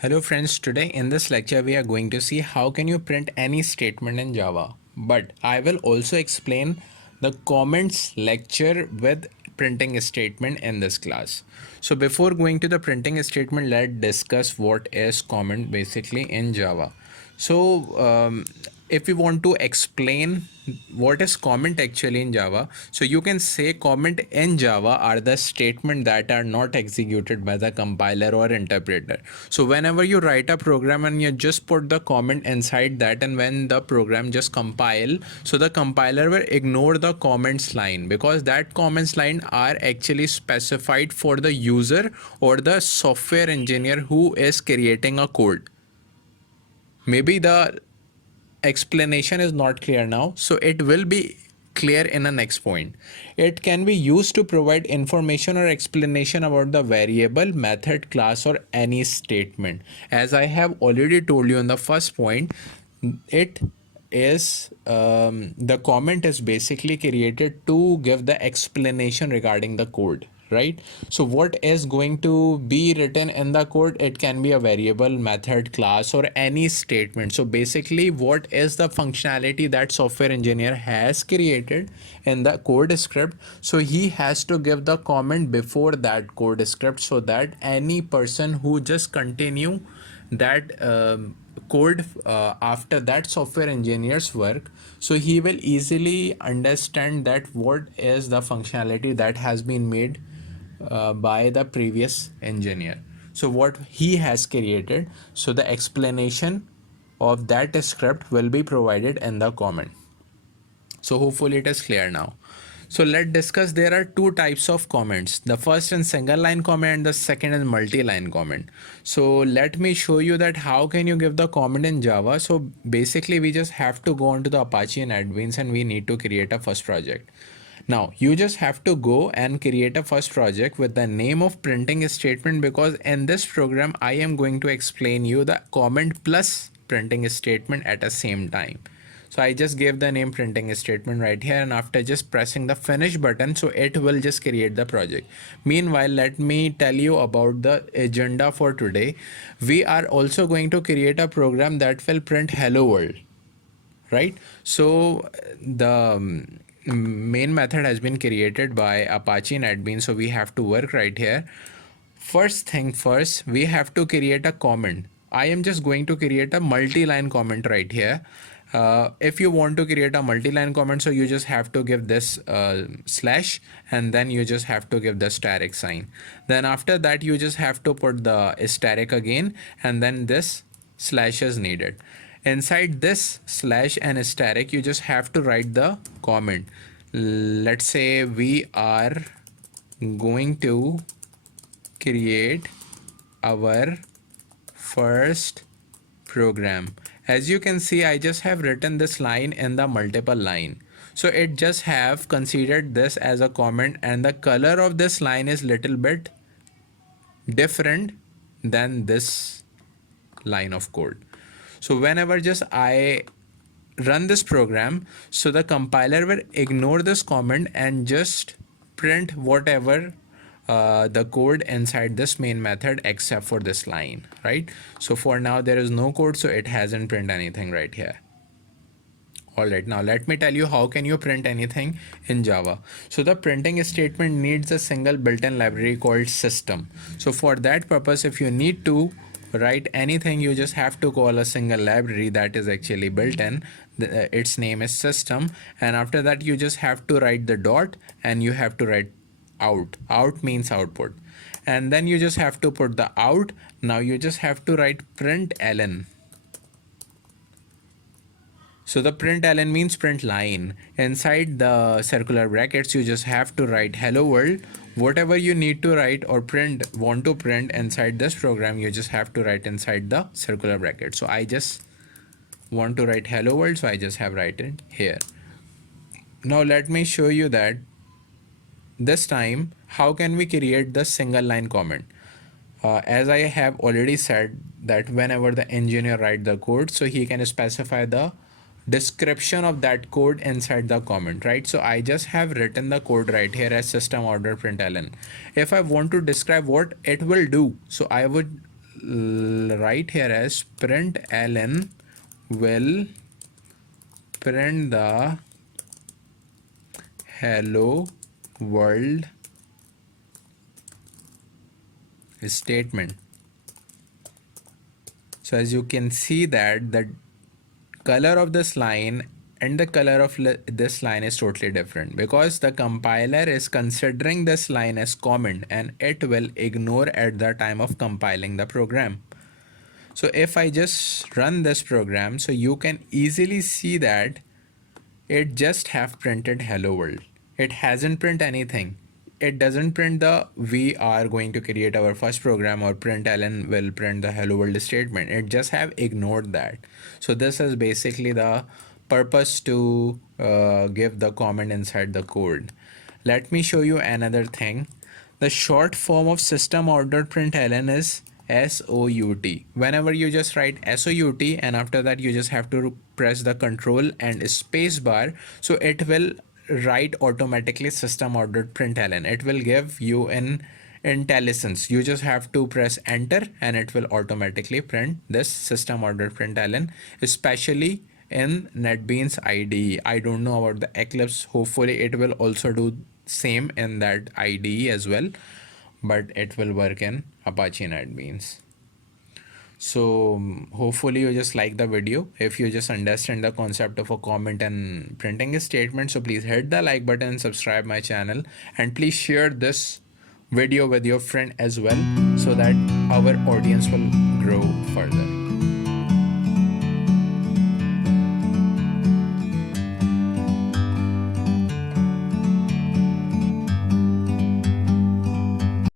Hello friends, today in this lecture we are going to see how can you print any statement in Java. But I will also explain the comments lecture with printing a statement in this class. So before going to the printing statement, let's discuss what is comment basically in Java. So if we want to explain what is comment actually in Java, so you can say comment in Java are the statement that are not executed by the compiler or interpreter. So whenever you write a program and you just put the comment inside that, and when the program just compile, so the compiler will ignore the comments line because that comments line are actually specified for the user or the software engineer who is creating a code. Maybe the explanation is not clear now, so it will be clear in the next point. It can be used to provide information or explanation about the variable, method, class, or any statement. As I have already told you in the first point, it is the comment is basically created to give the explanation regarding the code, right? So what is going to be written in the code? It can be a variable, method, class, or any statement. So basically what is the functionality that software engineer has created in the code script, so he has to give the comment before that code script so that any person who just continue that code after that software engineer's work, so he will easily understand that what is the functionality that has been made by the previous engineer, so what he has created. So the explanation of that script will be provided in the comment. So hopefully it is clear now. So let's discuss. There are two types of comments. The first is single line comment and the second is multi-line comment. So let me show you that how can you give the comment in Java. So basically we just have to go onto the Apache and NetBeans and we need to create a first project. Now you just have to go and create a first project with the name of printing statement, because in this program I am going to explain you the comment plus printing statement at the same time. So I just gave the name printing statement right here, and after just pressing the finish button, so it will just create the project. Meanwhile, let me tell you about the agenda for today. We are also going to create a program that will print hello world, right? So the main method has been created by Apache NetBeans, so we have to work right here. First thing first, we have to create a comment. I am just going to create a multi-line comment right here. If you want to create a multi-line comment, so you just have to give this slash, and then you just have to give the asterisk sign. Then after that you just have to put the asterisk again, and then this slash is needed. Inside this slash and asterisk you just have to write the comment. Let's say we are going to create our first program. As you can see, I just have written this line in the multiple line, so it just have considered this as a comment, and the color of this line is little bit different than this line of code. So whenever just I run this program, so the compiler will ignore this comment and just print whatever the code inside this main method except for this line, right? So for now there is no code, so it hasn't print anything right here. Alright, now let me tell you how can you print anything in Java. So the printing statement needs a single built-in library called system. So for that purpose, if you need to write anything, you just have to call a single library that is actually built in. Its name is system, and after that you just have to write the dot and you have to write out means output, and then you just have to put the out. Now you just have to write println. So the println means print line. Inside the circular brackets you just have to write hello world. Whatever you need to write or want to print inside this program, you just have to write inside the circular bracket. So I just want to write hello world, so I just have written here. Now let me show you that this time how can we create the single line comment. As I have already said that whenever the engineer write the code, so he can specify the description of that code inside the comment, right? So I just have written the code right here as System.out.println. If I want to describe what it will do, so I would write here as println will print the hello world statement. So as you can see that the color of this line and the color of this line is totally different because the compiler is considering this line as comment and it will ignore at the time of compiling the program. So if I just run this program, so you can easily see that it just have printed hello world. It hasn't print anything. It doesn't print the we are going to create our first program or println will print the hello world statement. It just have ignored that. So this is basically the purpose to give the comment inside the code. Let me show you another thing. The short form of system.out.println is SOUT. Whenever you just write SOUT and after that you just have to press the control and space bar, so it will write automatically system.out.println. It will give you an IntelliSense. You just have to press enter and it will automatically print this system.out.println, especially in NetBeans IDE. I don't know about the Eclipse. Hopefully it will also do same in that IDE as well, but it will work in Apache NetBeans. So hopefully you just like the video. If you just understand the concept of a comment and printing a statement, so please hit the like button and subscribe my channel, and please share this video with your friend as well so that our audience will grow further.